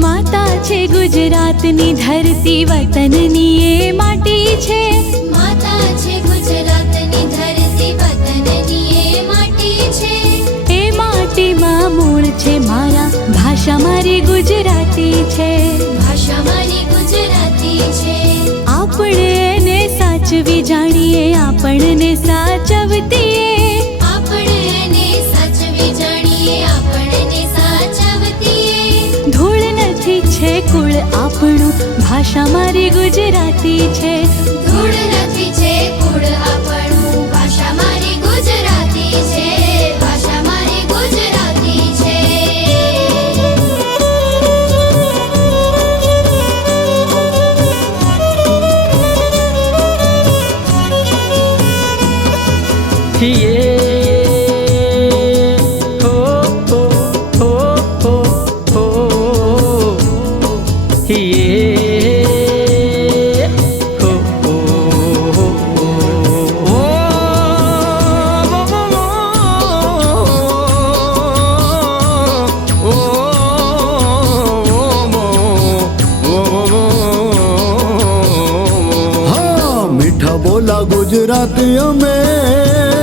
માતા છે ગુજરાતની ધરતી વતનની એ માટી છે. માતા છે ગુજરાતની ધરતી વતનની એ માટી છે. એ માટીમાં મૂળ છે મારા ભાષા મારી ગુજરાતી છે. ભાષા મારી ગુજરાતી છે. આપણે એને સાચવી જાણીએ આપણને સાચવતીએ આપણું ભાષા મારી ગુજરાતી છે ધૂળ નથી છે કુળ આપણું ભાષા મારી ગુજરાતી છે ભાષા મારી ગુજરાતી છે Yeah. গুজরাতিयों में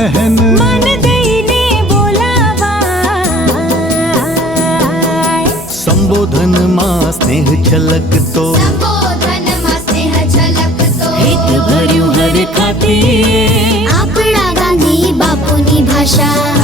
બહેન મન દઈને બોલાવાય સંબોધનમાં સ્નેહ છલકતો સંબોધનમાં સ્નેહ ઝલકતો હિત ભર્યું હર ખાતે આપણા ગાંધી બાપુની ભાષા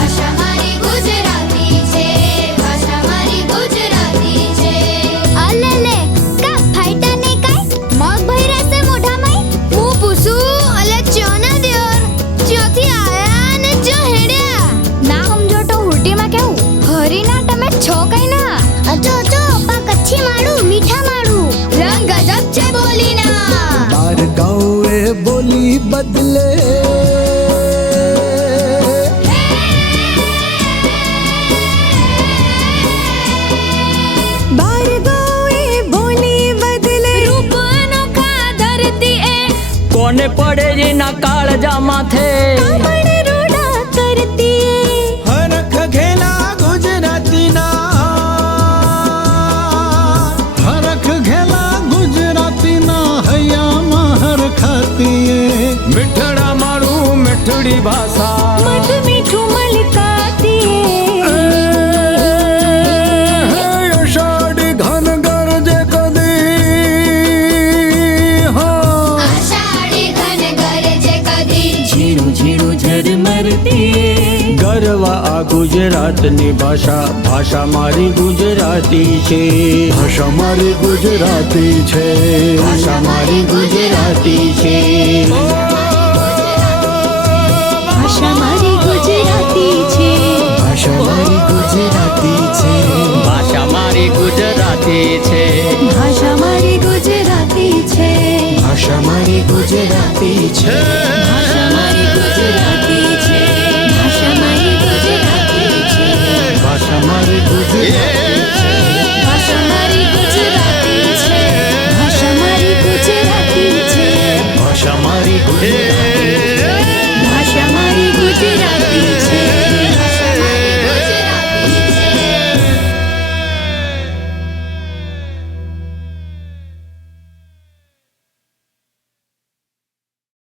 હરીના તમે છો કઈ ના અચો અચો પા કચ્છી માડું મીઠા માડું રંગ ગજબ છે બોલીના. બાર ગાઉએ બોલી બદલે. બાર ગાવે બોલી બદલે. રૂપ એ. કોને પડે એના કાળજા માથે? મીઠડી ભાષા. મધ મીઠું મલકાતી એ. અષાઢી ઘન ગરજે કદી. હા. આષાઢી ઘન ગરજે કદી. ઝીણું ઝીણું ઝરમરતી ગરવા આ ગુજરાતની ભાષા. ભાષા મારી ગુજરાતી છે. ભાષા મારી ગુજરાતી છે. ભાષા મારી ગુજરાતી છે. মারি গুজরাতি ছে ভাষা মারি গুজরাতি ছে ভাষা মারি গুজরাতি ছে ভাষা মারি গুজরাতি ছে ভাষা মারি গুজরাতি ছে ভাষা মারি গুজরাতি ছে ভাষা মারি গুজরাতি